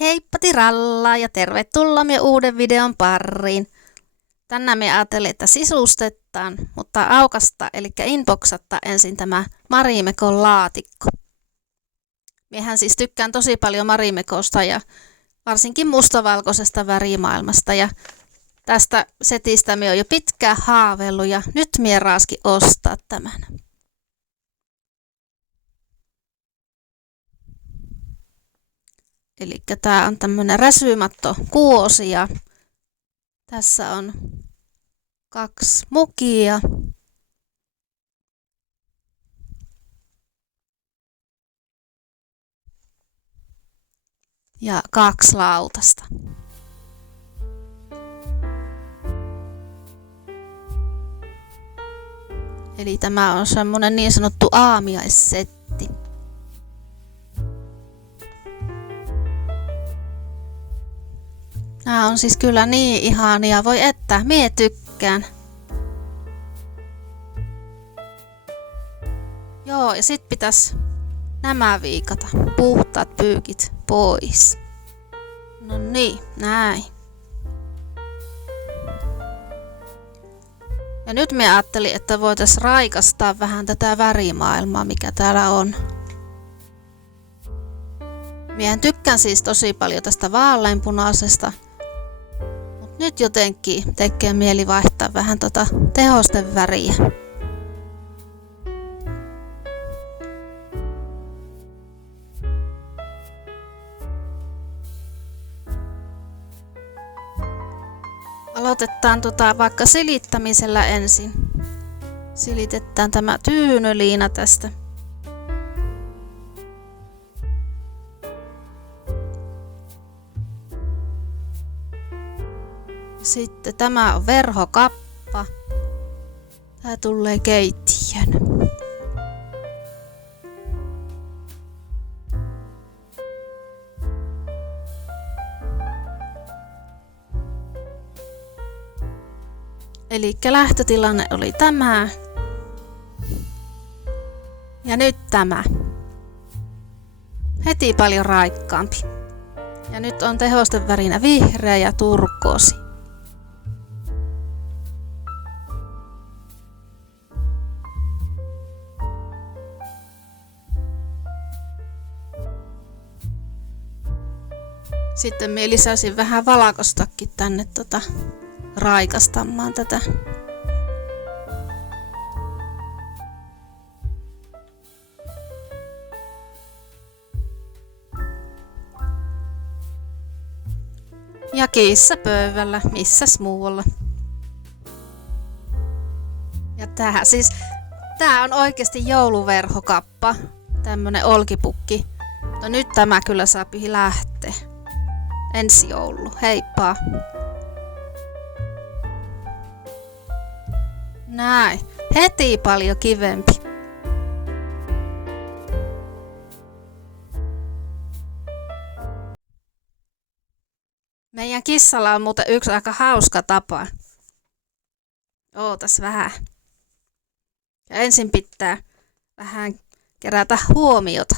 Heippa tiralla ja tervetuloa me uuden videon pariin. Tänään me ajattelin, että sisustetaan, mutta aukasta eli inboxatta ensin tämä Marimekon laatikko. Miehän siis tykkään tosi paljon Marimekosta ja varsinkin mustavalkoisesta värimaailmasta. Ja tästä setistä me on jo pitkään haaveillut ja nyt mie raaskin ostaa tämän. Eli tää on tämmönen räsymatto kuosi ja tässä on 2 mukia. Ja 2 lautasta. Eli tämä on semmonen niin sanottu aamiaissetti. Nämä on siis kyllä niin ihania, voi että, mie tykkään. Joo, ja sit pitäis nämä viikata, puhtaat pyykit pois. No niin, näin. Ja nyt me ajattelin, että voitais raikastaa vähän tätä värimaailmaa, mikä täällä on. Miehän tykkään siis tosi paljon tästä vaaleanpunaisesta. Mut nyt jotenkin tekee mieli vaihtaa vähän tehosten väriä. Aloitetaan vaikka silittämisellä ensin. Silitetään tämä tyynyliina tästä. Sitten tämä on verhokappa. Tää tulee keittiön. Elikkä lähtötilanne oli tämä. Ja nyt tämä. Heti paljon raikkaampi. Ja nyt on tehosten värinä vihreä ja turkoosi. Sitten minä lisäsin vähän valkoistakin tänne raikastamaan tätä. Ja kissapöydällä, missäs muualla. Ja tää on oikeesti jouluverhokappa. Tämmönen olkipukki. No nyt tämä kyllä saapi lähteä. Ensi joulu. Heippa! Näin. Heti paljon kivempi. Meidän kissalla on muuten yksi aika hauska tapa. Ootas vähän. Ja ensin pitää vähän kerätä huomiota.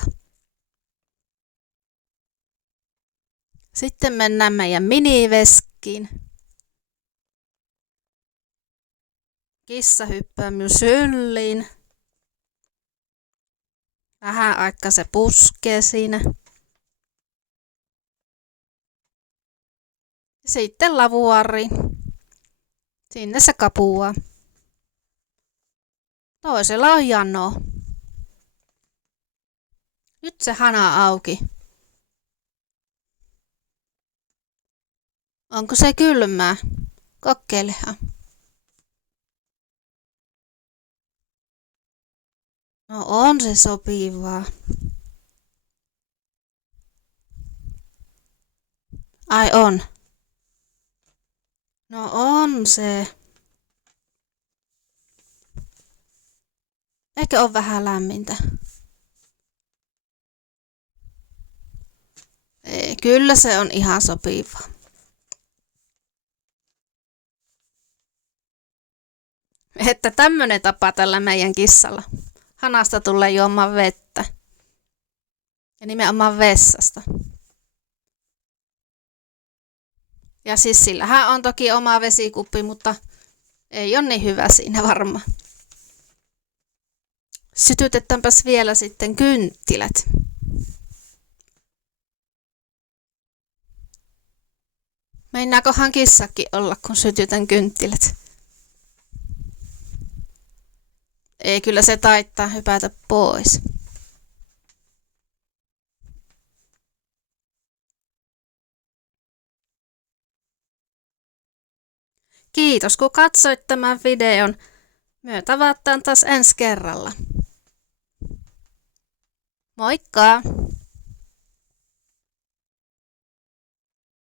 Sitten mennään meidän miniveskiin. Kissa hyppää myös sylliin. Vähän aikaa se puskee siinä. Sitten lavuari. Sinne se kapuaa. Toisella on jano. Nyt se hana auki. Onko se kylmää? Kokeilehan. No on se sopivaa. Ai on. No on se. Eikö ole vähän lämmintä? Ei, kyllä se on ihan sopivaa. Että tämmönen tapa tällä meidän kissalla. Hanasta tulee juomaan vettä. Ja nimenomaan vessasta. Ja siis sillähän on toki oma vesikuppi, mutta ei ole niin hyvä siinä varmaan. Sytytetäänpäs vielä sitten kynttilät. Meinaakohan kissakin olla, kun sytytän kynttilät? Ei, kyllä se taittaa hypätä pois. Kiitos kun katsoit tämän videon. Me tavataan taas ensi kerralla. Moikka!